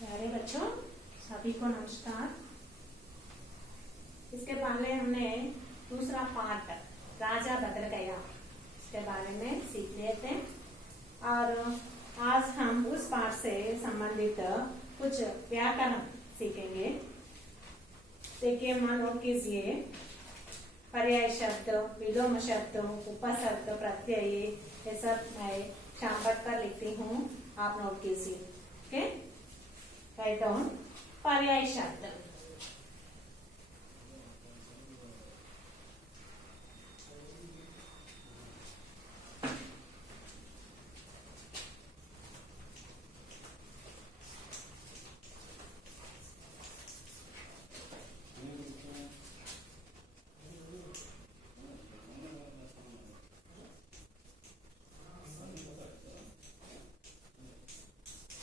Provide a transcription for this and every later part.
प्यारे बच्चों, सभी को नमस्कार। इसके पहले हमने दूसरा पार्ट राजा बदल गया इसके बारे में सीख लिए थे और आज हम उस पार्ट से संबंधित कुछ व्याकरण सीखेंगे। देखिए, नोट कीजिए, पर्याय शब्द, विलोम शब्द, उपशब्द, प्रत्यय, ये सब मैं चार्ट पर लिखती हूँ, आप नोट कीजिए। Okay, write down. पर्याय शब्द,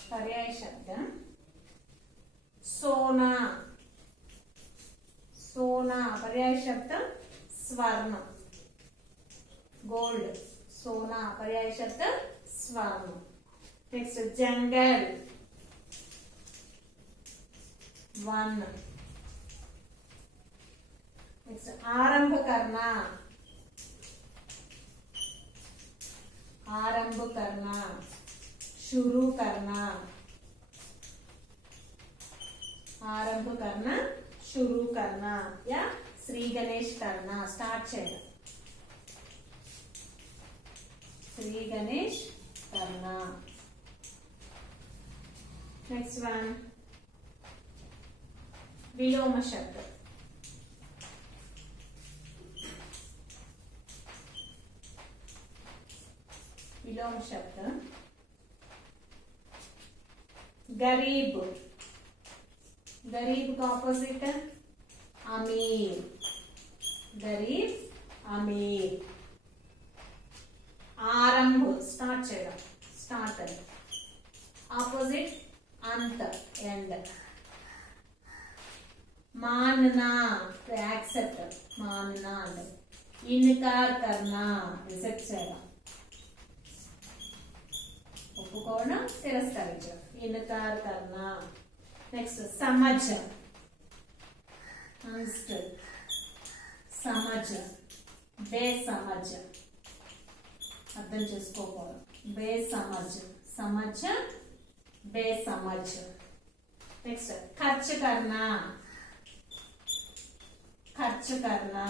पर्याय शब्द सोना, सोना पर्याय शब्द स्वर्ण, गोल्ड, सोना पर्याय शब्द स्वर्ण। नेक्स्ट जंगल, वन। नेक्स्ट आरंभ करना, आरंभ करना, शुरू करना, आरंभ करना, शुरू करना या श्री गणेश करना, स्टार्ट చేయడం, श्री गणेश करना। नेक्स्ट वन, विलोम शब्द, विलोम शब्द गरीब, गरीब का ऑपोजिट अमीर, गरीब अमीर। आरंभ स्टार्ट చేయడం, स्टार्ट, ऑपोजिट अंत एंड। मानना एक्सेप्ट, मानना అంటే इनकार करना, रिजेक्ट చేయడం, ఒప్పుకోవడం, తిరస్కరించడం, इनकार करना। नेक्स्ट समझ, अंडरस्टूड, समझ, बेसमझ, అర్థం చేసుకోకపోవడం, बेसमझ, समझ, बेसमझ। नेक्स्ट खर्च करना, खर्च करना,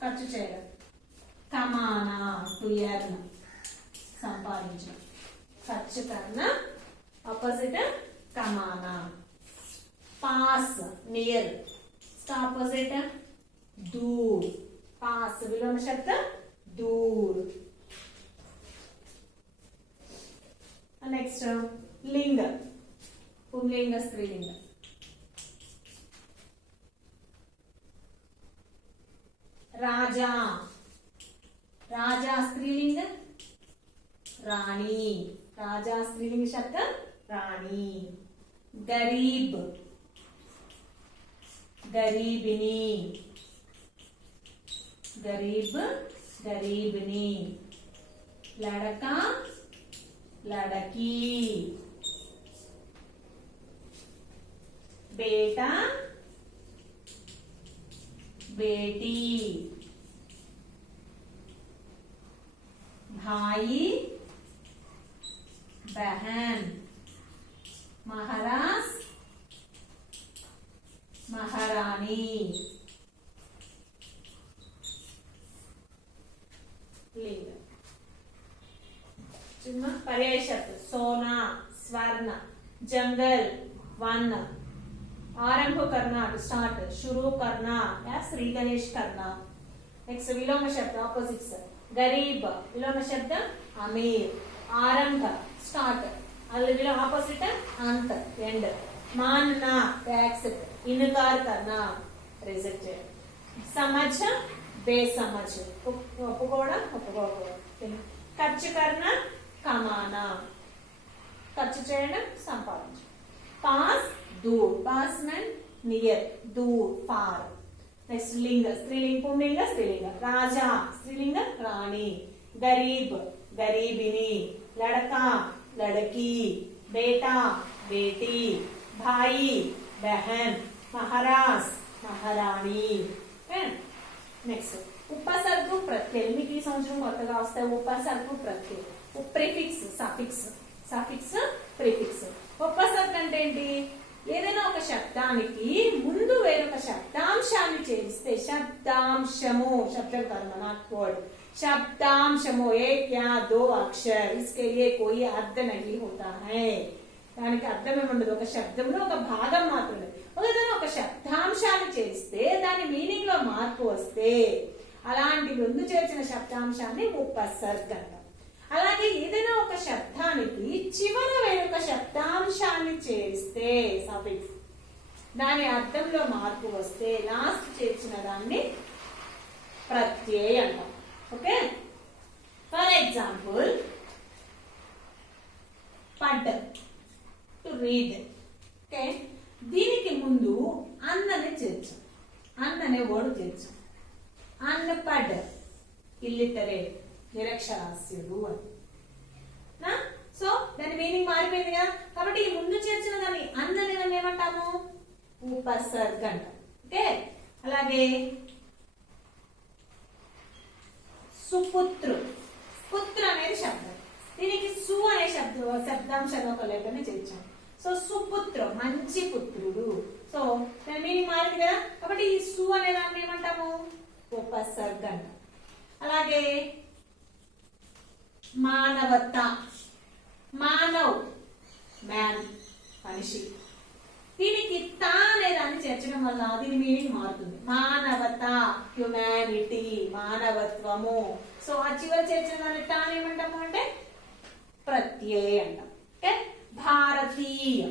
ఖర్చు చేయడం, कमाना, to earn, సంపాదించడం, ఖర్చు करना, ऑपोजिट कमाना। पास नियर, इसका ऑपोजिट दूर, पास विलोम शब्द दूर। नेक्स्ट लिंग, पुंलिंग, स्त्रीलिंग। राजा, राजा स्त्रीलिंग, रानी, राजा स्त्रीलिंग शब्द रानी। गरीब, गरीबिनी, गरीब, गरीबिनी। लड़का, लड़की, बेटा, बेटी, भाई, बहन, महाराज, महारानी। लिंग, पर्याय शब्द सोना, स्वर्ण, जंगल, वन। आरंभ करना, स्टार्ट, शुरू करना या श्री गणेश करना। नेक्स्ट विलोम शब्द ऑपोजिट्स, गरीब विलोम शब्द अमीर, आरंभ स्टार्ट, विलोम ऑपोजिट अंत एंड। मानना एक्सेप्ट, इनकार करना, रिजेक्ट। समझ, बेसमझ, ఒప్పుకోవడం, ఒప్పుకోకపోవడం। ఖర్చు करना, कमाना, ఖర్చు చేయడం, సంపాదించడం। पास दूर, पास meant near, दूर, far। नेक्स्ट लिंग, स्त्रीलिंग, पुंलिंग, स्त्रीलिंग। राजा स्त्रीलिंग, रानी। गरीब, गरीबिनी। लड़का, लड़की। बेटा, बेटी, भाई, बहन, महाराज, महाराणी. నెక్స్ట్ ఉపసర్గు ప్రత్యయం. మీకు ఈ సంవత్సరం కొత్తగా వస్తాయి ఉపసర్గు ప్రత్యయం. Prefix, suffix, prefix. ఉపసర్గ అంటే ఏంటి? ఏదైనా ఒక శబ్దానికి ముందు వేరొక శబ్దాంశాన్ని చేరిస్తే శబ్దాంశము, శబ్దం కాదు నాట్ వర్డ్, शब्दांशमो एक या दो अक्षर इसके लिए कोई अर्थ नहीं होता है. దానికి అర్థం ఏముండదు, ఒక శబ్దంలో ఒక భాగం మాత్రమే. ఏదైనా ఒక శబ్దాంశాన్ని చేస్తే దాని మీనింగ్ లో మార్పు వస్తే అలాంటి ముందు చేర్చిన శబ్దాంశాన్ని ఉపసర్గ అంటాం. అలాగే ఏదైనా ఒక శబ్దానికి చివర వేరొక శబ్దాంశాన్ని చేస్తే సఫిక్స్, దాని అర్థంలో మార్పు వస్తే లాస్ట్ చేర్చిన దాన్ని ప్రత్యయ అంటాం. ఓకే, ఫర్ ఎగ్జాంపుల్ పడ్, టు రీడ్. ఓకే, దీనికి ముందు అన్నని చేర్చాం, అన్ననే వర్డ్ చేర్చాం. అన్న పడ్ ఇల్లిటరేట్, నిరక్షరాస్యుడు అని. సో దాని మీనింగ్ మారిపోయింది కదా. కాబట్టి ఈ ముందు చేర్చిన దాన్ని అన్నని ఏమంటాము? ఉపసర్గ అంటాం. ఓకే, అలాగే సుపుత్రు, పుత్ర అనేది శబ్దం, దీనికి సు అనే శబ్దాంశాన్ని ఒక లెటర్ని చేర్చాం. సో సుపుత్ర, మంచి పుత్రుడు. సో దాని మీనింగ్ మారింది కదా. కాబట్టి ఈ సు అనే దాన్ని ఏమంటాము? ఉపసర్గ అంటాం. అలాగే మానవత, మానవ్, మ్యాన్, మనిషి, దీనికి తా అనే దాన్ని చేర్చడం వల్ల దీని మీనింగ్ మారుతుంది. మానవత, హ్యుమానిటీ, మానవత్వము. సో ఆ చివరి చేర్చిన దాన్ని తా ఏమంటాము అంటే ప్రత్యయ అంటాం. ఓకే, భారతీయ,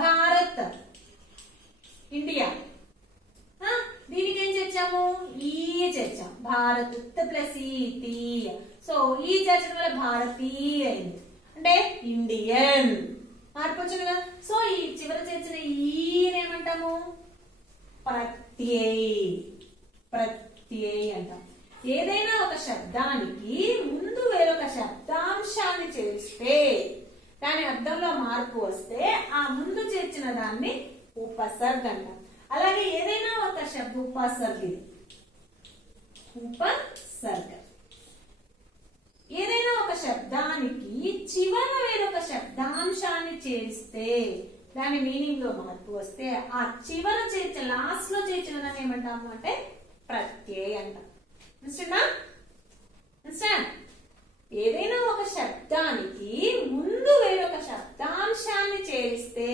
భారత్, ఇండియా, దీనికి ఏం చేర్చాము? ఈ చేర్చాం, భారత్ ప్లస్ ఈ. సో ఈ చేర్చడం వల్ల భారతీయ అయింది, అంటే ఇండియన్. మార్పు వచ్చింది కదా. సో ఈ చివరి చేర్చిన ఈనేమంటాము? ప్రత్యయ, ప్రత్యయ అంటాం. ఏదైనా ఒక శబ్దానికి ముందు వేరొక శబ్దాంశాన్ని చేస్తే దాని అర్థంలో మార్పు వస్తే ఆ ముందు చేర్చిన దాన్ని ఉపసర్గ అంటాం. అలాగే ఏదైనా ఒక ఉపసర్గ, ఉపసర్గ ఏదైనా ఒక శబ్దానికి చివర వేరొక శబ్దాంశాన్ని చేరిస్తే దాని మీనింగ్ లో మార్పు వస్తే ఆ చివర చేర్చిన లాస్ట్ లో చేర్చిన దాన్ని ఏమంటాము అంటే ప్రత్యయ అంటాం. ఏదైనా ఒక శబ్దానికి ముందు వేరొక శబ్దాంశాన్ని చేరిస్తే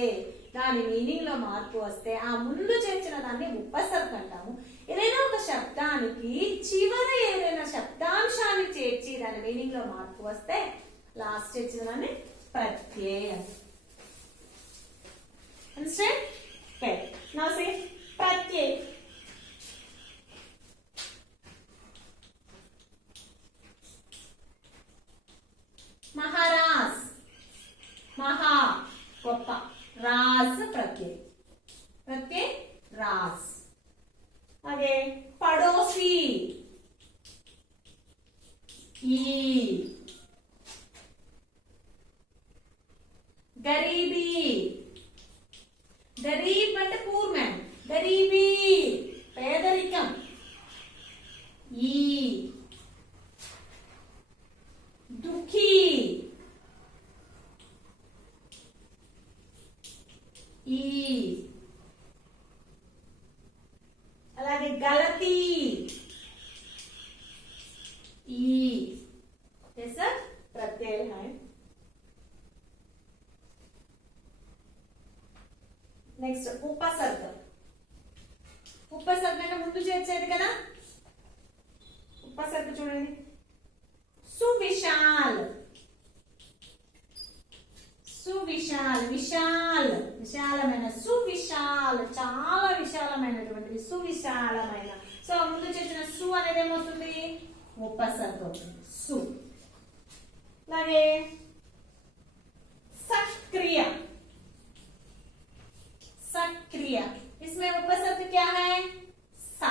దాని మీనింగ్ లో మార్పు వస్తే ఆ ముందు చేర్చిన దాన్ని ఉపసర్గ అంటాము. ఏదైనా ఒక శబ్దానికి చివర ఏదైనా శబ్దాంశాన్ని చేర్చి దాని మీనింగ్ లో మార్పు వస్తే లాస్ట్ చేర్చిన దాన్ని ప్రత్యయ. Understand? Okay. Now say pratyay. Maharaj, maha, goppa, raz, pratyay, pratyay, raz. Again, padosi, e, garibi, Garib అంటే పూర్ మ్యాన్, గరీబీ పేదరికం. ఈ దుఃఖీ, ఈ అలాగే గలతీ, ఈ ప్రత్యయ है. నెక్స్ట్ ఉపసర్గ. ఉపసర్గ అంటే ముందు చేర్చేది కదా. ఉపసర్గ చూడండి, సువిశాల్, సువిశాల్, విశాల్, విశాలమైన, సువిశాల్ చాలా విశాలమైనటువంటిది, సువిశాలమైన. సో ముందు చేసిన సు అనేది ఏమవుతుంది? ఉపసర్గ అవుతుంది, సు. అలాగే सक्रिय, सक्रिय, इसमें उपसर्ग क्या है? सा.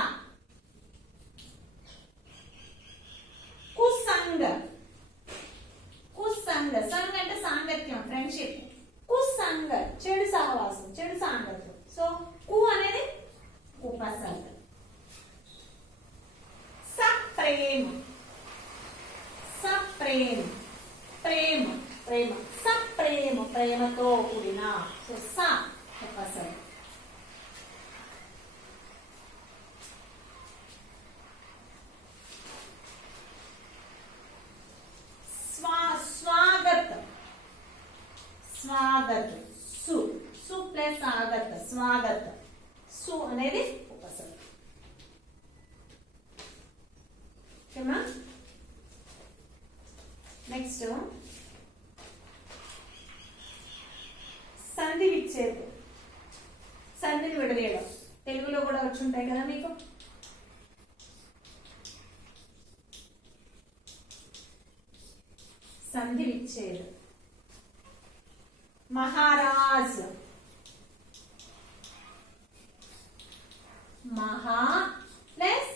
कुसंग, कुसंग, संग అంటే సాంగత్యం సో కు అనేది ఉపసర్గ. సప్రేమ, సప్రేమ, ప్రేమ, ప్రేమ, సప్రేమ, ప్రేమతో కూడిన. సో స ఉపసర్గ. स्वागत, स्वागत, सु, सु प्लस आगत, स्वागत, सु అనేది ఉపసర్గ. ఓకేనా? నెక్స్ట్ సంధి విచ్ఛేదం, సంధిని విడదీయడం. తెలుగులో కూడా వచ్చి ఉంటాయి కదా మీకు. సంధి విచ్ఛేదం. మహారాజ్, మహా ప్లస్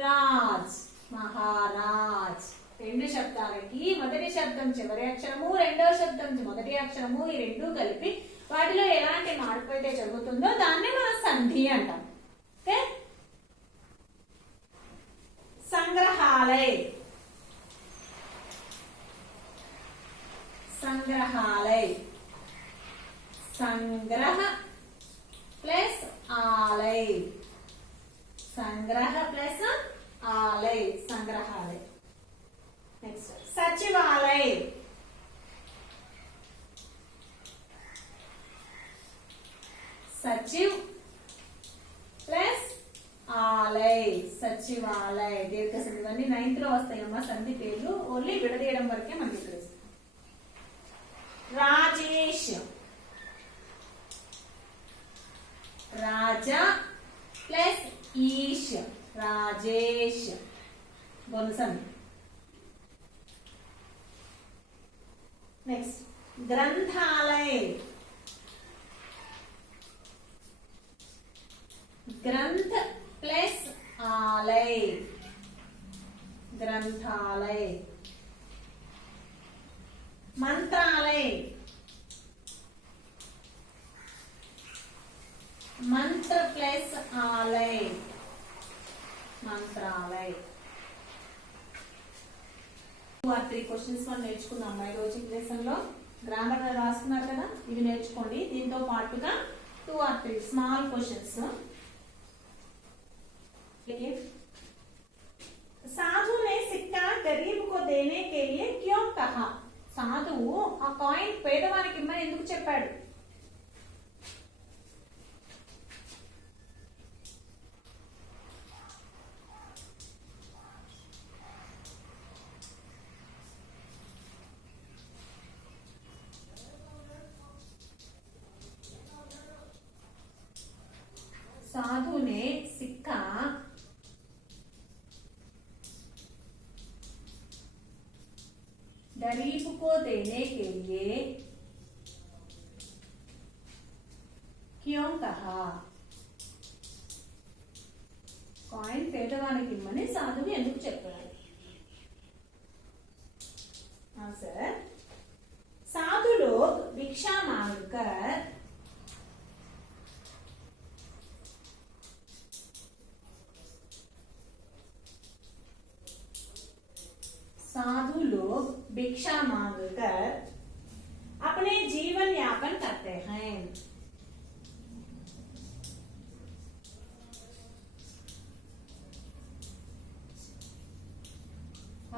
రాజ్, మహారాజ్. రెండు శబ్దాలకి మొదటి శబ్దం చివరి అక్షరము, రెండో శబ్దం మొదటి అక్షరము, ఈ రెండు కలిపి వాటిలో ఎలాంటి మార్పు అయితే జరుగుతుందో దాన్ని మనం సంధి అంటాం. ఓకే? సంగ్రహాలయ, संग्रहालय, संग्रह प्लस आलय, संग्रह प्लस आलय, संग्रहालय. नेक्स्ट सचिवालय, सचिव प्लस ఆలయ, సచివాలయ. దీర్ఘ సంధి ఇవన్నీ 9th లో వస్తాయమ్మా సంధి పేర్లు. ఓన్లీ విడదీయడం వరకే మనకి తెలుసు. రాజేష్, రాజా ప్లస్ ఈష్, రాజేష్. బొనసం. నెక్స్ట్ గ్రంథాలయ, గ్రంథ ప్లస్ ఆలయ, గ్రంథాలయ. मंत्रालय, मंत्र प्लस आलय, मंत्रालय. 2 or 3 క్వశ్చన్స్ మనం నేర్చుకున్నాం ఈ రోజు లెసన్ లో. గ్రామర్ రాస్తున్నారు కదా, ఇవి నేర్చుకోండి. దీంతో పాటుగా 2 or 3 స్మాల్ క్వశ్చన్స్. साधु ने सिक्का गरीब को देने के लिए क्यों कहा? సాధువు ఆ కాయిన్ పేదవానికి ఇమ్మని ఎందుకు చెప్పాడు? साधु ने सिक्का गरीब को देने के लिए क्यों कहा? కాయిన్ పేదవానికి ఇమ్మని సాధువు ఎందుకు చెప్పాడు? आंसर, साधु लोग भिक्षा मांगकर साधु लोग भिक्षा मांगकर अपने जीवन यापन करते हैं.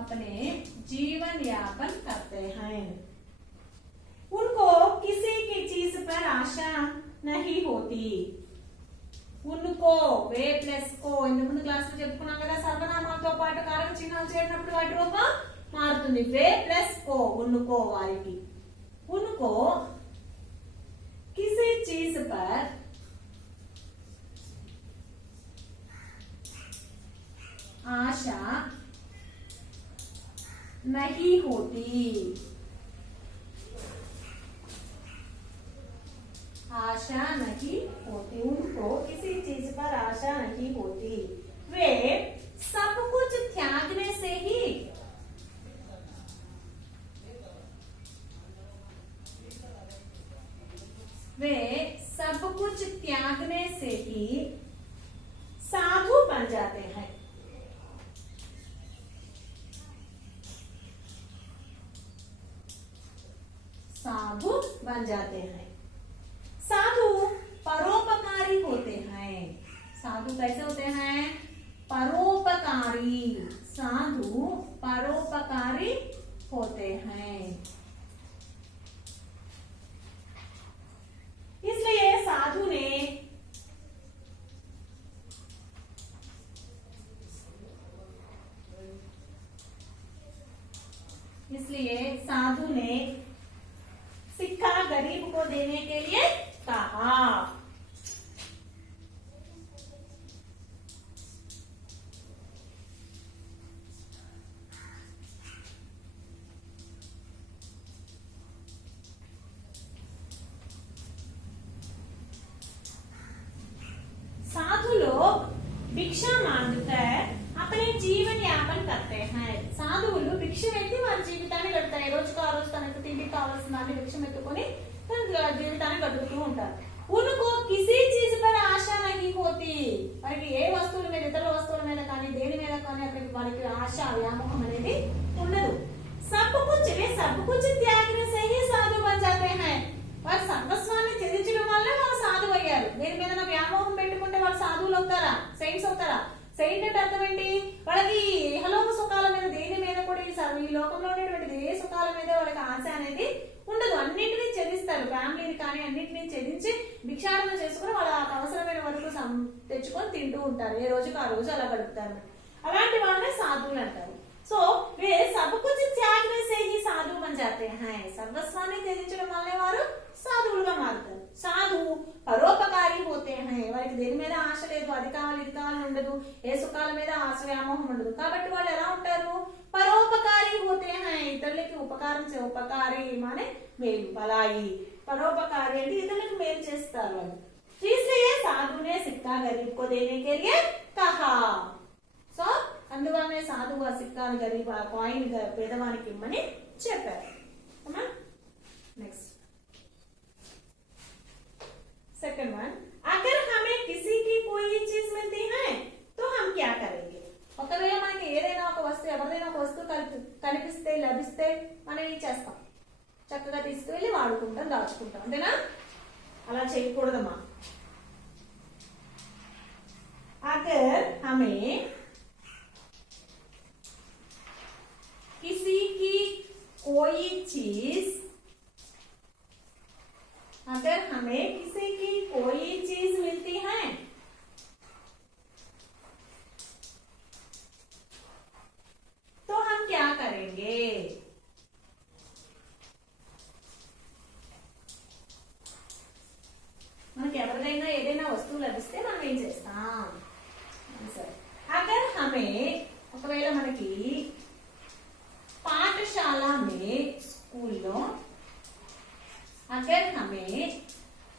अपने जीवन यापन करते हैं. उनको किसी की चीज पर आशा नहीं होती. ఉన్కో వే ప్లస్ కో ఇంతకు ముందు క్లాస్ లో చెప్పుకున్నాం కదా, సర్వనామాలతో పాటు కారక చిహ్నాలు చేరినప్పుడు వాటి రూపం మారుతుంది. వే ప్లస్ కో, ఉన్కో వారికి. ఉన్కో కిసి చీజ్ పర్ ఆశా नहीं होती. आशा नहीं होती. उनको किसी चीज पर आशा नहीं होती. वे सब कुछ त्यागने से ही वे सब सब कुछ त्यागने से ही साधु बन जाते हैं। साधु बन जाते हैं। साधु परोपकारी होते हैं। साधु कैसे होते हैं? परोपकारी। साधु परोपकारी होते हैं। इसलिए साधु ने सिक्का गरीब को देने के लिए कहा। साधु लोग भिक्षा मांगकर अपने जीवन यापन करते हैं। సాధువులు భిక్ష ఎత్తి వారి జీవితాన్ని గడుపుతారు। ఏ రోజుకు ఆ రోజు తనకు తిండికి కావాల్సిన దాన్ని భిక్ష ఎత్తుకొని తన జీవితాన్ని గడుపుతూ ఉంటారు। उनको किसी चीज पर आशा नहीं होती। వారికి ఏ వస్తువుల మీద, ఇతర వస్తువుల మీద కానీ దేని మీద కానీ వారికి ఆశ వ్యామోహం అనేది ఉండదు। सब कुछ त्यागने से ही साधु बन जाते हैं। వారు సర్వస్వాన్ని త్యజించడం వల్ల వారు సాధువు అయ్యారు। దేని మీద వ్యామోహం పెట్టుకుంటే వారు సాధువులు అవుతారా? సెయింట్స్ అవుతారా? సెయింట్ అంటే అర్థం ఏంటి? వాళ్ళకి ఇహలోక సుఖాల మీద దేని మీద కూడా ఈ లోకంలో ఉండేటువంటి ఏ సుఖాల మీద వాళ్ళకి ఆశ అనేది ఉండదు। అన్నింటినీ త్యజిస్తారు। ఫ్యామిలీని కానీ అన్నింటినీ త్యజించి భిక్షాటన చేసుకుని వాళ్ళ అవసరమైన వరకు తెచ్చుకొని తింటూ ఉంటారు। ఏ రోజుకి ఆ రోజు అలా గడుపుతారు। అలాంటి వాళ్ళనే సాధువులు అంటారు। సో वे सब कुछ त्यागने से ही साधु बन जाते हैं। సర్వస్వాన్ని త్యజించడం వల్లే వారు సాధువులుగా మారుతారు। సాధు పరోపకారి होते हैं। వారికి దేని మీద ఆశ లేదు, అది కావాలి ఇది కావాలి ఉండదు, ఏ సుఖాల మీద ఆశ వ్యామోహం ఉండదు। కాబట్టి వాళ్ళు ఎలా ఉంటారు? పరోపకారి होते हैं। ఇతరులకి ఉపకారం ఉపకారి మానే మేలు, భలాయి। పరోపకారి అంటే ఇతరులకు మేలు చేస్తారు వాళ్ళు। इसलिए साधु ने सिक्का गरीब को देने के लिए कहा। సో అందువల్లనే సాధువు ఆ సిక్కాను గరీబ్ ఆ కాయిన్ పేదవానికి ఇమ్మని చెప్పారు। నెక్స్ట్ सेकंड वन, अगर हमें किसी की कोई चीज मिलती है तो हम क्या करेंगे? ఒకవేళ మనకి ఏదైనా ఒక వస్తువు, ఎవరిదైనా ఒక వస్తువు కనిపిస్తే లభిస్తే మనం ఏం చేస్తాం? చక్కగా తీసుకువెళ్ళి వాడుకుంటాం, దాచుకుంటాం, అంతేనా? అలా చేయకూడదమ్మా। अगर हमें किसी की कोई चीज, अगर हमें किसी की कोई चीज मिलती है तो हम क्या करेंगे? మనకి ఎవరిదైనా ఏదైనా వస్తువు లభిస్తే మనం ఏం చేస్తాం? अगर हमें ఒకవేళ మనకి पाठशाला में, स्कूल लो, अगर हमें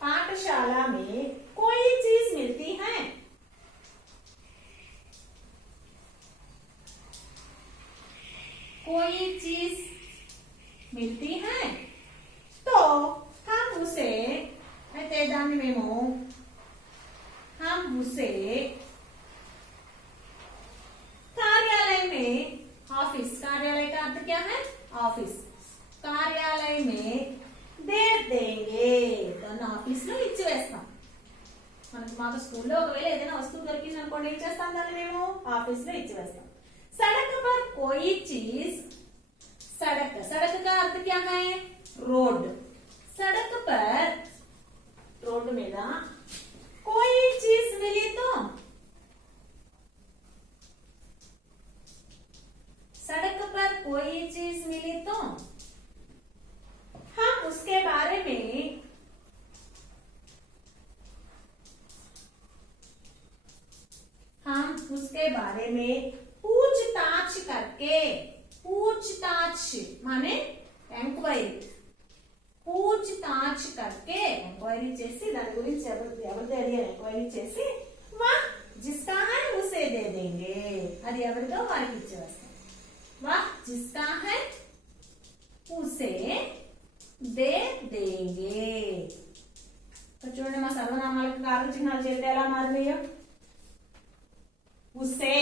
पाठशाला में कोई चीज मिलती है तो हम उसे कार्यालय में, ऑफिस, कार्यालय का अर्थ क्या है? ऑफिस, कार्यालय में दे देंगे। దాన్ని ఆఫీస్ లో ఇచ్చి వేస్తాం। మనకు మాకు స్కూల్లో ఒకవేళ ఏదైనా వస్తువు దొరికింది అనుకోండి, ఏం చేస్తాం? దాన్ని మేము ఆఫీస్ లో ఇచ్చి వేస్తాం। सड़क पर कोई चीज, सड़क, सड़क का अर्थ क्या है? रोड। सड़क पर, रोड మీద कोई चीज मिली तो, सड़क पर कोई चीज मिली तो हम उसके बारे में पूछताछ करके, पूछताछ माने ఎంక్వైరీ, పూछताछ करके ఎంక్వైరీ చేసి దాని గురించి ఎవరిది అది ఎంక్వైరీ చేసి వా जिसका है उसे दे देंगे। అది ఎవరిదో వారికి ఇచ్చేస్తాం। वह जिसका है उसे दे देंगे। तो చూడండి మా సర్వ చిహ్నాలు చేస్తే ఎలా మారినాయో. ఉసే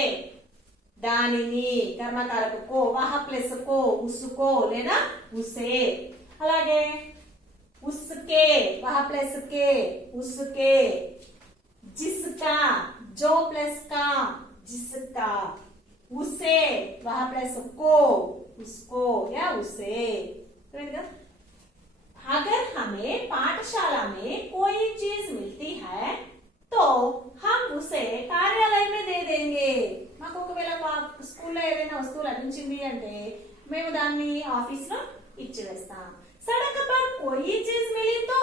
దానిని కర్మకారకు కో, వహ ప్లస్ కో, ఉసుకో లేదా ఉసే. అలాగే उसके वह प्लस के उसके, जिसका जो प्लस का जिसका, उसे वह प्लस को उसको या उसे. अगर हमें पाठशाला में कोई चीज मिलती है तो हम उसे कार्यालय में दे देंगे. మాకు ఒకవేళ స్కూల్లో ఏదైనా వస్తువు లభించింది అంటే మేము దాన్ని ఆఫీస్ లో ఇచ్చివేస్తాం. सड़क पर कोई चीज मिली तो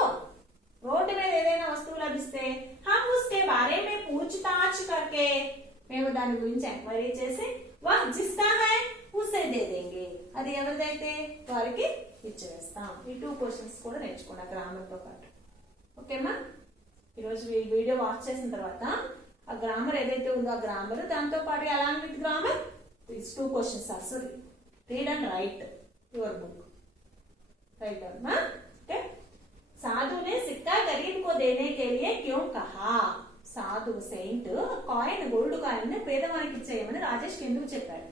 रोड में ఏదైనా వస్తువు లభిస్తే हम उसके बारे में पूछताछ करके మేము దాని గురించి ఎంక్వైరీ చేసి वह जिसका है उसे दे देंगे. అది ఎవరిదైతే వారికి ఇచ్చివేస్తాం. ఈ 2 క్వశ్చన్స్ కూడా నేర్చుకున్నా గ్రామర్ తో పాటు. ఓకేమా? ఈరోజు వీడియో వాచ్ చేసిన తర్వాత ఆ గ్రామర్ ఏదైతే ఉందో ఆ గ్రామర్ దాంతో పాటు along with grammar these 2 questions are so read and write your book. साधु ने सिक्का गरीब को देने के लिए क्यों कहा. साधु सेंट కాయిన్ గోల్డ్ కాయిన్ ని పేదవానికి ఇచ్చేయమని రాజేష్ కి ఎందుకు చెప్పాడు.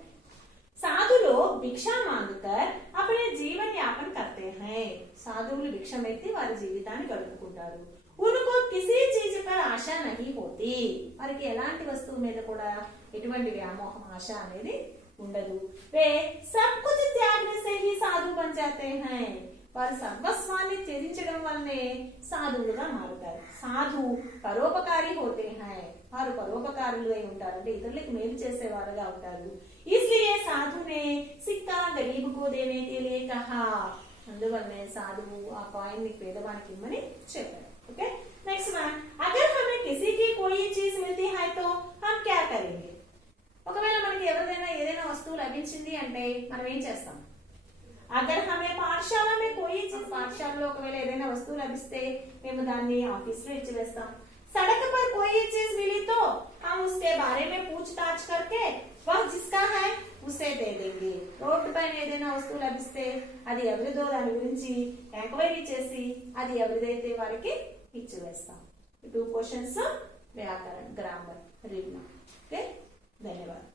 साधु लोग भिक्षा मांगकर अपने जीवन यापन करते हैं. సాధువులు భిక్షమెత్తి వారి జీవితాన్ని గడుపుకుంటారు. उनको किसी चीज पर आशा नहीं होती. వారికి ఎలాంటి వస్తువు మీద కూడా ఎటువంటి వ్యామోహం ఆశ అనేది ఉండదు. वे सब कुछ त्यागने से ही साधु बन जाते हैं. వారు సర్వస్వాన్ని త్యజించడం వల్లనే సాధువులుగా మారుతారు. సాధు పరోపకారి హోతే హై. వారు పరోపకారులుగా ఉంటారు, అంటే ఇతరులకు మేలు చేసేవారుగా ఉంటారు. इसलिए साधु ने सिक्का गरीब को देने के लिए कहा. అందువల్లనే సాధువు ఆ కాయిన్ ని పేదవానికి ఇమ్మని చెప్పారు. Okay, next one. अगर हमें किसी की कोई चीज मिलती है तो हम क्या करेंगे. ఒకవేళ మనకి ఎవరిదైనా ఏదైనా వస్తువు లభించింది అంటే మనం ఏం చేస్తాం. अगर हमें पाठशाला में कोई चीज, పాఠశాలలో ఒకవేళ ఏదైనా వస్తువు లభిస్తే మేము దాన్ని ఆఫీస్ లో ఇచ్చివేస్తాం. सड़क पर कोई चीज मिली तो हम उसके बारे में पूछताछ करके वह जिसका है उसे दे देंगे. రోడ్డు పైన ఏదైనా వస్తువు లభిస్తే అది ఎవరిదో దాని గురించి ఎంక్వైరీ చేసి అది ఎవరిదైతే వారికి ఇచ్చివేస్తాం. 2 క్వశ్చన్స్ వ్యాకరణ గ్రామర్ రీడ్. ఓకే, ధన్యవాదాలు.